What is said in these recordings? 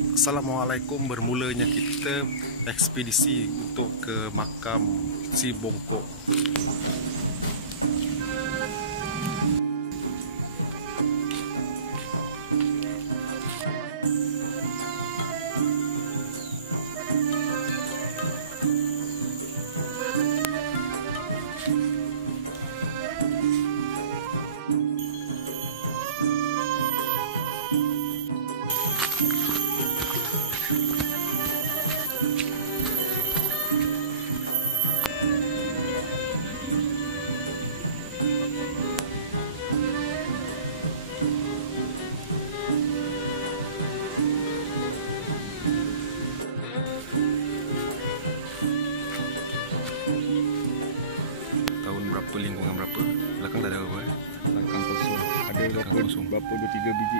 Assalamualaikum, bermulanya kita ekspedisi untuk ke makam Si Bongkok. Lingkungan berapa? Belakang tak ada apa Belakang kosong. Ada belakang kosong. berapa 2-3 biji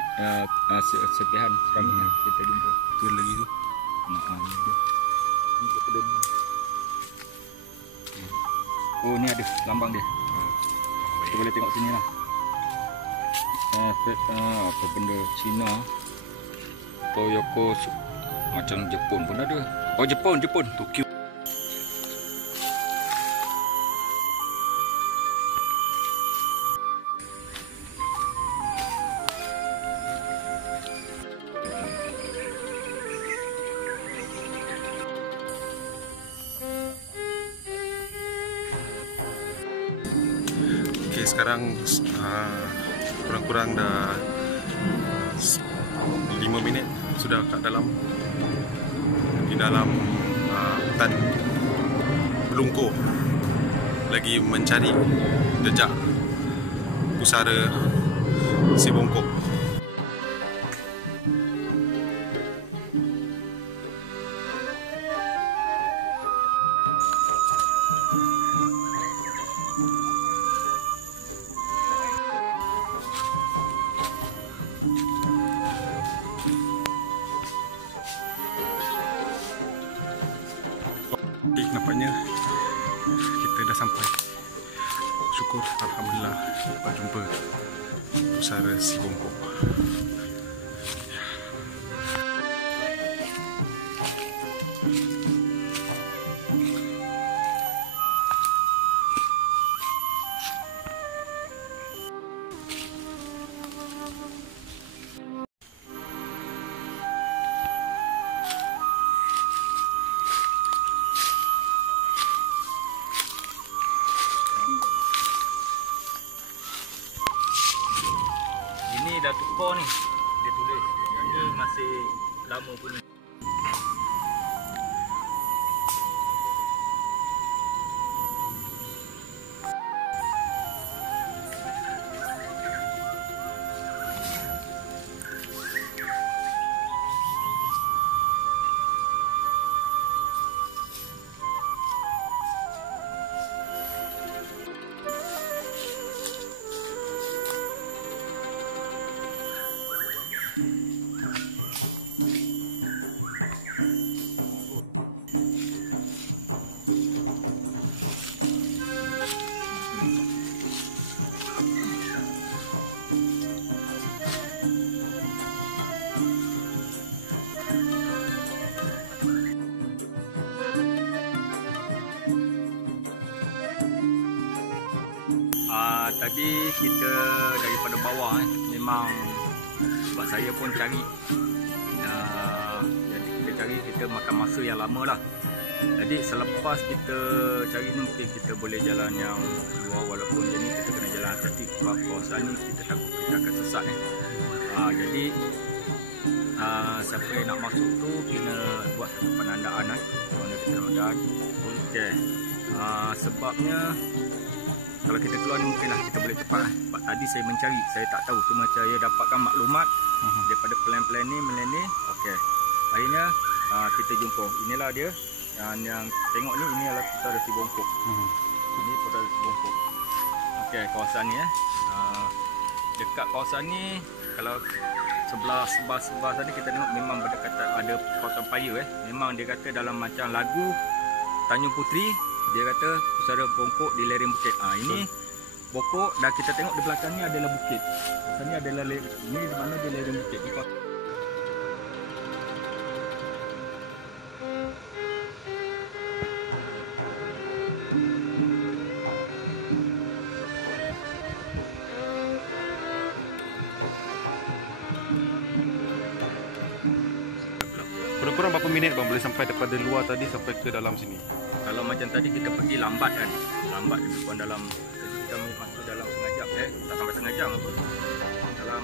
serpihan keramik kita jumpa. Tu lagi tu. Ni dia. Ni daripada ni. Oh ni ada lambang dia. Kita boleh tengok sini lah. Apa benda Cina. Toyoko macam Jepun pun ada. Oh Jepun Tokyo. Okay, sekarang kurang-kurang dah 5 minit sudah kat dalam di dalam hutan Belungko, lagi mencari jejak pusara Si Bongkok. Okay, nampaknya kita dah sampai. Syukur, alhamdulillah dapat jumpa pusara Si Bongkok. Ini dah tukar ni. Dia tulis. Yang ni masih lama punya. Tadi kita daripada bawah memang sebab saya pun cari jadi kita makan masa yang lama lah. Jadi selepas kita cari ni mungkin kita boleh jalan yang luar, walaupun jadi kita kena jalan hati-hati sebab kawasan ni kita takut kita akan sesat ni. Jadi siapa yang nak masuk tu kena buat satu penandaan okey. Sebabnya kalau kita keluar ni mungkinlah kita boleh cepat lah. Sebab tadi saya mencari, saya tak tahu, cuma saya dapatkan maklumat daripada plan-plan ni, okey. Akhirnya kita jumpa. Inilah dia yang tengok ni, ini adalah pusara Si Bongkok. Ini pusara Si Bongkok. Okey, kawasan ni dekat kawasan ni kalau sebelah sana kita tengok memang berdekatan ada kawasan paya Memang dia kata dalam macam lagu Tanjung Puteri, dia kata pusara Bongkok di lereng bukit. Ini Bongkok dan kita tengok di belakang ni adalah bukit. Kawasan ni adalah ini di mana dia lereng bukit. Kurang-kurang berapa minit bang boleh sampai daripada luar tadi sampai ke dalam sini? Kalau macam tadi kita pergi lambat kan, lambat lebih kurang dalam, tadi kita masuk dalam setengah jam, tak sampai setengah jam apa, dalam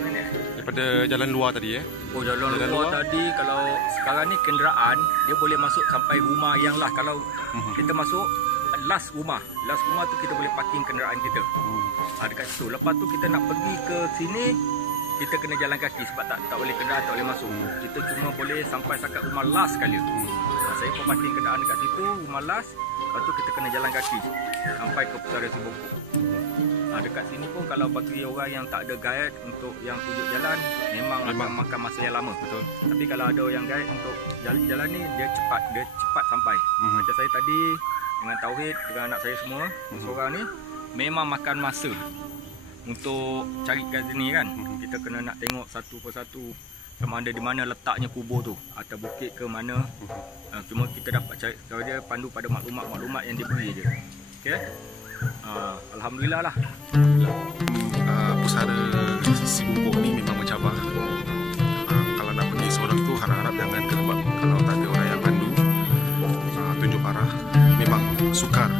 minit. Daripada jalan luar tadi Oh, jalan luar tadi, kalau sekarang ni kenderaan dia boleh masuk sampai rumah yang lah. Kalau kita masuk last rumah tu kita boleh parking kenderaan kita. Dekat situ. Lepas tu kita nak pergi ke sini, kita kena jalan kaki sebab tak boleh kenderaan, tak boleh masuk. Kita cuma boleh sampai setakat rumah last sekali. Saya pun parking kenderaan dekat situ, rumah last. Lepas tu kita kena jalan kaki sampai ke Pusara Sibongkok. Dekat sini pun kalau bagi orang yang tak ada guide untuk yang tunjuk jalan, memang akan makan masa yang lama. Betul. Tapi kalau ada yang guide untuk jalan ni, dia cepat sampai. Macam saya tadi dengan Tauhid, dengan anak saya semua, seorang ni memang makan masa untuk cari kat sini kan. Kita kena nak tengok satu persatu sama ada di mana letaknya kubur tu, atau bukit ke mana. Cuma kita dapat cari, kalau dia pandu pada maklumat yang dia beri je. Okey. Alhamdulillah lah. Pusara Sibongkok ni memang mencabar. Kalau nak pergi seorang tu harap-harap jangan ke tempat kalau tak ada orang yang pandu tunjuk arah, memang sukar.